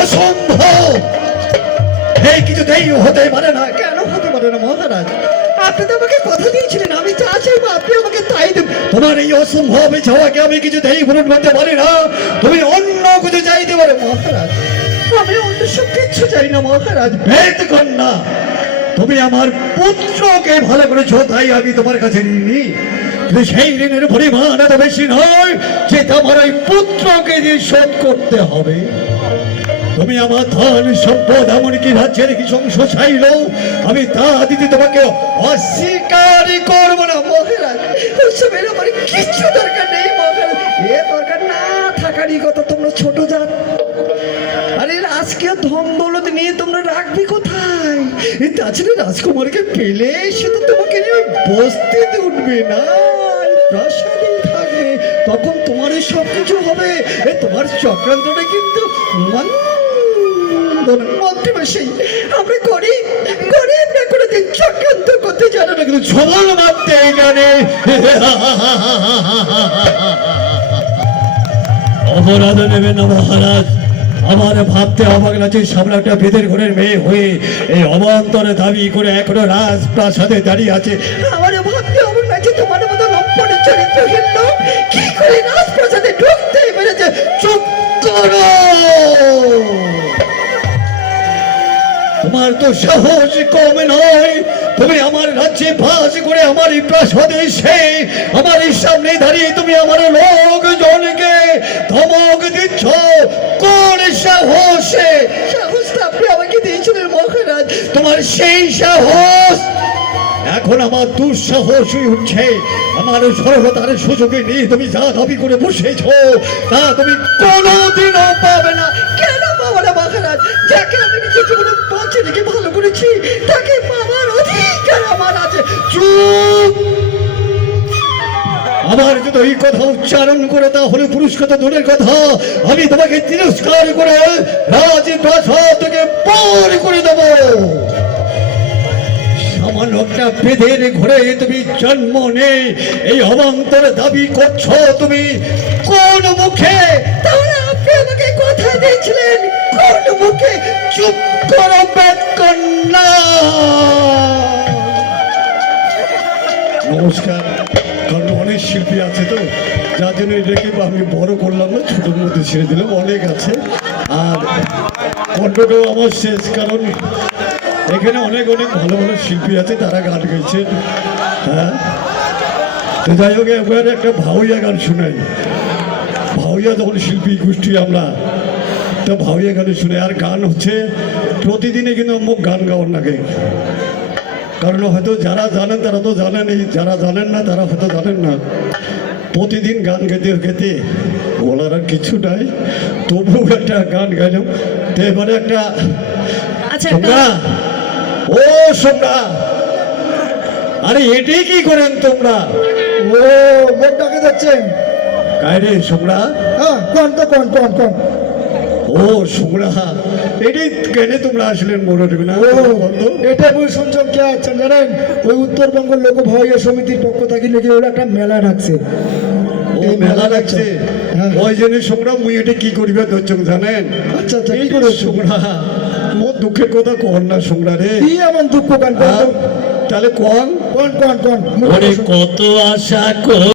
অসম্ভব, এই কিছুতেই হতে পারে না। কেন হতে পারে না মহারাজ? আপনি তো আমাকে কথা দিয়েছিলেন আমি যা চাইবো আপনি আমাকে তাই দেবেন। তোমার এই অসম্ভব চাওয়াকে আমি কিছুতেই পূরণ করতে পারি না। তুমি অন্য কিছু চাইতে পারো মহারাজ। আমি অন্য সব কিচ্ছু চাই না মহারাজ। ভেদ কন্যা, তুমি আমার পুত্রকে ভালো করেছো তাই আমি তোমার কাছে নিইনি, কিন্তু সেই ঋণের পরিমাণ এত বেশি নয় যে তোমার ওই পুত্রকে দিয়ে শোধ করতে হবে। তুমি আমার ধন সম্পদ এমনকি রাজ্যের কিছু অংশ চাইলো, আমি তা দিতে তোমাকে অস্বীকারই করবো না মহারাজ। ওসবের আমার কিচ্ছু দরকার নেই মহারাজ। এ দরকার না থাকারই কথা, তোমরা ছোট জাত। আরে আজকে ধন দৌলত নিয়ে তোমরা রাখবে কোথায়? তাছাড়া রাজকুমারকে পেলে সে তো তোমাকে নিয়ে বস্তিতে উঠবে না, প্রাসাদেই থাকবে। তখন তোমার এই সব কিছু হবে। তোমার চক্রান্তটা কিন্তু মন্ত্রীমশাই, আমরা গরিব গরিব না কোনোদিন চক্রান্ত করতে জানো না, কিন্তু ছবল মারতে জানে। অপরাধ নেবে না মহারাজ। আমার ভাবতে অবাক লাগছে, সামনে একটা বেদের ঘরের মেয়ে হয়ে এই অবান্তরে দাবি করে এখনো রাজপ্রাসাদে দাঁড়িয়ে আছে। আমারও ভাবতে অবাক লাগছে, তোমার মতো লম্পটের চরিত্রহীন লোক কি করে রাজপ্রাসাদে ঢুকতেই পেরেছে। চুপ করো, তোমার তো সাহস কম নয়। তুমি আমার রাজ্যে বাস করে আমার এই প্রাসাদে এসে আমার এই সামনে দাঁড়িয়ে তুমি আমার লোকজনকে ধমক দিচ্ছ। কোন সাহসে? সাহসটা আপনি আমাকে দিয়েছিলেন মহারাজ, তোমার সেই সাহস এখন আমার দুঃসাহসই উঠছে। আমার সর্বতার সুযোগে নিয়ে তুমি যা দাবি করে বসেছ তা তুমি কোনোদিনও পাবে না। কেন পাবো না মহারাজ? যাকে আমি নিজের জীবনে বাঁচিয়ে রেখে ভালো করেছি তাকে পাওয়ার অধিকার আমার আছে। চুপ! আমার যদি এই কথা উচ্চারণ করে তাহলে পুরস্কার তো দূরের কথা, আমি তোমাকে তিরস্কার করে রাজপ্রাসাদ থেকে পার করে দেবো। সামান্য একটা বেদের ঘরে তুমি জন্ম নেই এই অবান্তর দাবি করছো তুমি কোন মুখে? তাহলে আপনি আমাকে কথা দিয়েছিলেন কোন মুখে? চুপ করো বেদ কন্যা। নমস্কার। কারণ অনেক শিল্পী আছে তো যার জন্য এটাকে আমি বড় করলাম না, ছোটোর মধ্যে ছেড়ে দিলাম। অনেক আছে আর কণ্ঠটাও আমার শেষ, কারণ এখানে অনেক অনেক ভালো ভালো শিল্পী আছে তারা গান গাইছে। হ্যাঁ, তো যাই হোক এবার একটা ভাউইয়া গান শোনাই। ভাউইয়া যখন শিল্পী গোষ্ঠী আমরা, তো ভাউইয়া গান শুনে। আর গান হচ্ছে প্রতিদিনে কিন্তু মুখ গান গাওয়ার লাগে, কারণ হয়তো যারা জানেন তারা তো জানেনই, যারা জানেন না তারা হয়তো জানেন না। প্রতিদিন গান গেতে গেতে বলার আর কিছু নাই, তবুও একটা গান গাইলাম। তো এবারে একটা তোমরা, ও সোমরা, আরে এটাই কি করেন তোমরা? ও লোক ডাকে যাচ্ছেন? কায়রে সোমরা? হ্যাঁ, কোন তো কোন কোন কোন? ও সোমরা, এটাই কেনে তোমরা আসলেন মনে দেবে না? এটা বই শুনছেন কে আছেন জানেন? ওই উত্তরবঙ্গ লোক ভাইয়া সমিতির পক্ষ থেকে নাকি ওরা একটা মেলা ডাকছে। ও মেলা লাগছে, ওই জন্য সোমরা মুই এটা কি করিবে ধরছ জানেন? আচ্ছা আচ্ছা, কি করে সোমরা? মোর দুঃখের কথা কর না সোমরা রে। কি এমন দুঃখ? তাহলে কোন কোন কোন কোন কত আশা